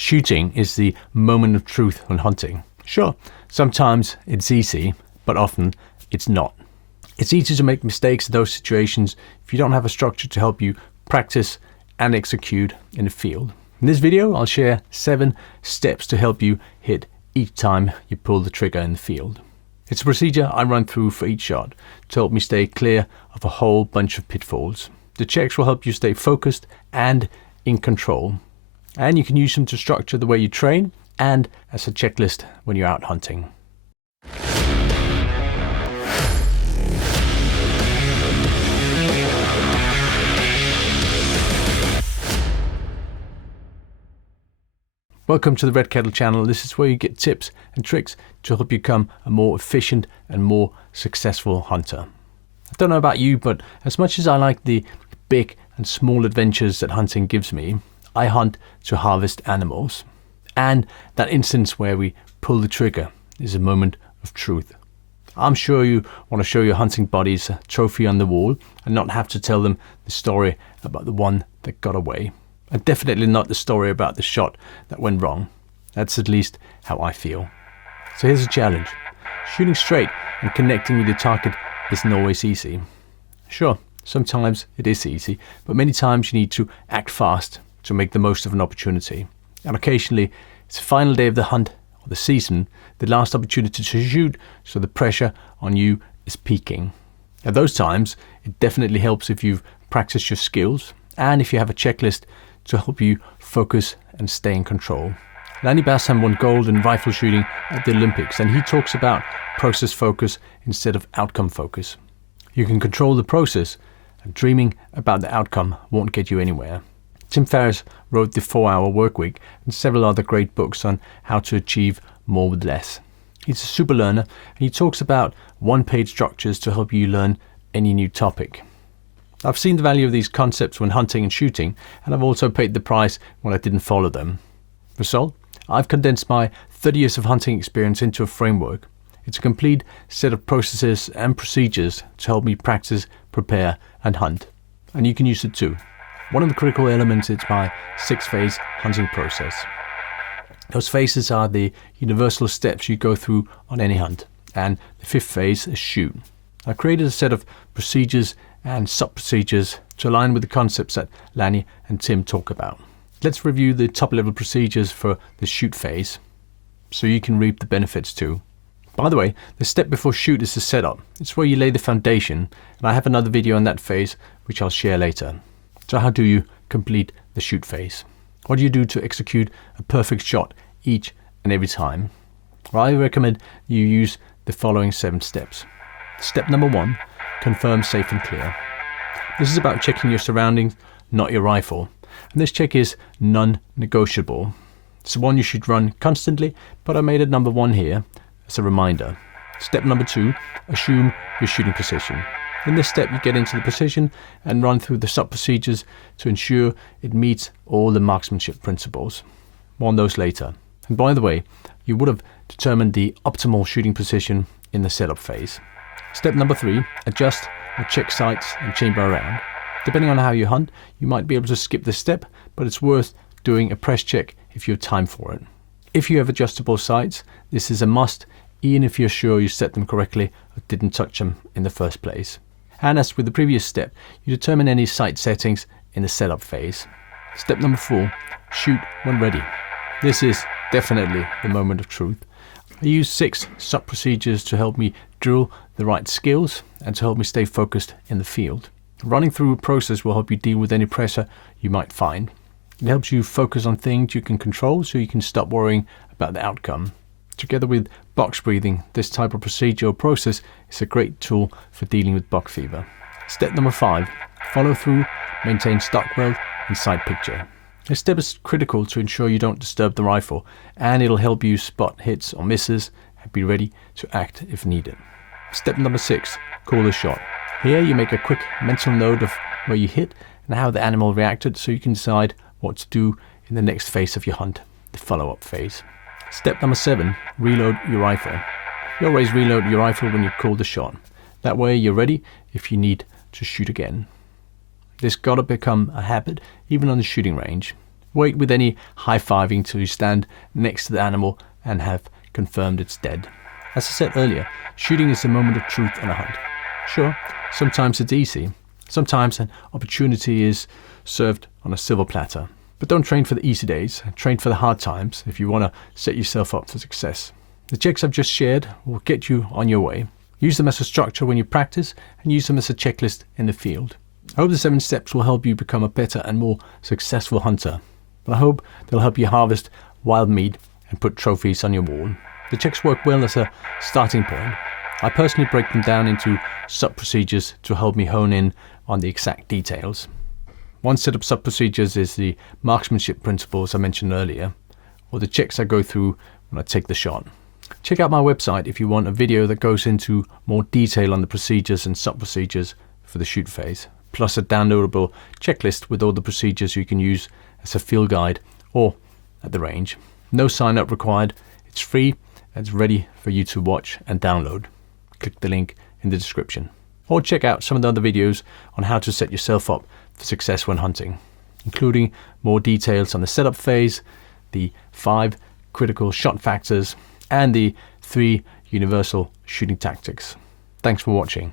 Shooting is the moment of truth when hunting. Sure, sometimes it's easy, but often it's not. It's easy to make mistakes in those situations if you don't have a structure to help you practice and execute in the field. In this video, I'll share 7 steps to help you hit each time you pull the trigger in the field. It's a procedure I run through for each shot to help me stay clear of a whole bunch of pitfalls. The checks will help you stay focused and in control. And you can use them to structure the way you train and as a checklist when you're out hunting. Welcome to the Red Kettle channel. This is where you get tips and tricks to help you become a more efficient and more successful hunter. I don't know about you, but as much as I like the big and small adventures that hunting gives me, I hunt to harvest animals. And that instance where we pull the trigger is a moment of truth. I'm sure you want to show your hunting buddies a trophy on the wall and not have to tell them the story about the one that got away. And definitely not the story about the shot that went wrong. That's at least how I feel. So here's a challenge. Shooting straight and connecting with your target isn't always easy. Sure, sometimes it is easy, but many times you need to act fast to make the most of an opportunity. And occasionally, it's the final day of the hunt or the season, the last opportunity to shoot, so the pressure on you is peaking. At those times, it definitely helps if you've practiced your skills and if you have a checklist to help you focus and stay in control. Lanny Bassam won gold in rifle shooting at the Olympics, and he talks about process focus instead of outcome focus. You can control the process, and dreaming about the outcome won't get you anywhere. Tim Ferriss wrote The 4-Hour Workweek and several other great books on how to achieve more with less. He's a super learner, and he talks about one-page structures to help you learn any new topic. I've seen the value of these concepts when hunting and shooting, and I've also paid the price when I didn't follow them. Result? I've condensed my 30 years of hunting experience into a framework. It's a complete set of processes and procedures to help me practice, prepare, and hunt. And you can use it too. One of the critical elements is my 6-phase hunting process. Those phases are the universal steps you go through on any hunt, and the 5th phase is shoot. I created a set of procedures and sub-procedures to align with the concepts that Lanny and Tim talk about. Let's review the top-level procedures for the shoot phase, so you can reap the benefits too. By the way, the step before shoot is the setup. It's where you lay the foundation, and I have another video on that phase, which I'll share later. So how do you complete the shoot phase? What do you do to execute a perfect shot each and every time? Well, I recommend you use the following 7 steps. Step number 1, confirm safe and clear. This is about checking your surroundings, not your rifle. And this check is non-negotiable. It's one you should run constantly, but I made it number 1 here as a reminder. Step number 2, assume your shooting position. In this step, you get into the position and run through the sub-procedures to ensure it meets all the marksmanship principles. More on those later. And by the way, you would have determined the optimal shooting position in the setup phase. Step number 3, adjust or check sights and chamber around. Depending on how you hunt, you might be able to skip this step, but it's worth doing a press check if you have time for it. If you have adjustable sights, this is a must, even if you're sure you set them correctly or didn't touch them in the first place. And as with the previous step, you determine any sight settings in the setup phase. Step number 4, shoot when ready. This is definitely the moment of truth. I use 6 sub-procedures to help me drill the right skills and to help me stay focused in the field. Running through a process will help you deal with any pressure you might find. It helps you focus on things you can control so you can stop worrying about the outcome. Together with box breathing, this type of procedure or process is a great tool for dealing with buck fever. Step number 5, follow through, maintain stock-weld and sight picture. This step is critical to ensure you don't disturb the rifle, and it'll help you spot hits or misses and be ready to act if needed. Step number 6, call the shot. Here you make a quick mental note of where you hit and how the animal reacted so you can decide what to do in the next phase of your hunt, the follow-up phase. Step number 7, reload your rifle. You always reload your rifle when you call the shot. That way you're ready if you need to shoot again. This gotta become a habit, even on the shooting range. Wait with any high-fiving till you stand next to the animal and have confirmed it's dead. As I said earlier, shooting is the moment of truth on a hunt. Sure, sometimes it's easy. Sometimes an opportunity is served on a silver platter. But don't train for the easy days. Train for the hard times if you want to set yourself up for success. The checks I've just shared will get you on your way. Use them as a structure when you practice and use them as a checklist in the field. I hope the 7 steps will help you become a better and more successful hunter. But I hope they'll help you harvest wild meat and put trophies on your wall. The checks work well as a starting point. I personally break them down into sub-procedures to help me hone in on the exact details. One set of sub-procedures is the marksmanship principles I mentioned earlier, or the checks I go through when I take the shot. Check out my website if you want a video that goes into more detail on the procedures and sub-procedures for the shoot phase, plus a downloadable checklist with all the procedures you can use as a field guide or at the range. No sign-up required. It's free and it's ready for you to watch and download. Click the link in the description. Or check out some of the other videos on how to set yourself up for success when hunting, including more details on the setup phase, the 5 critical shot factors, and the 3 universal shooting tactics. Thanks for watching.